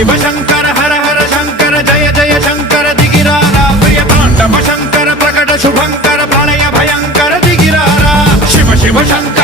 शिव शंकर हर हर शंकर जय जय शंकर दिगिरारा प्रिय तांडव शंकर प्रकट शुभंकर प्रलय भयंकर दिगिरारा शिव शिव शंकर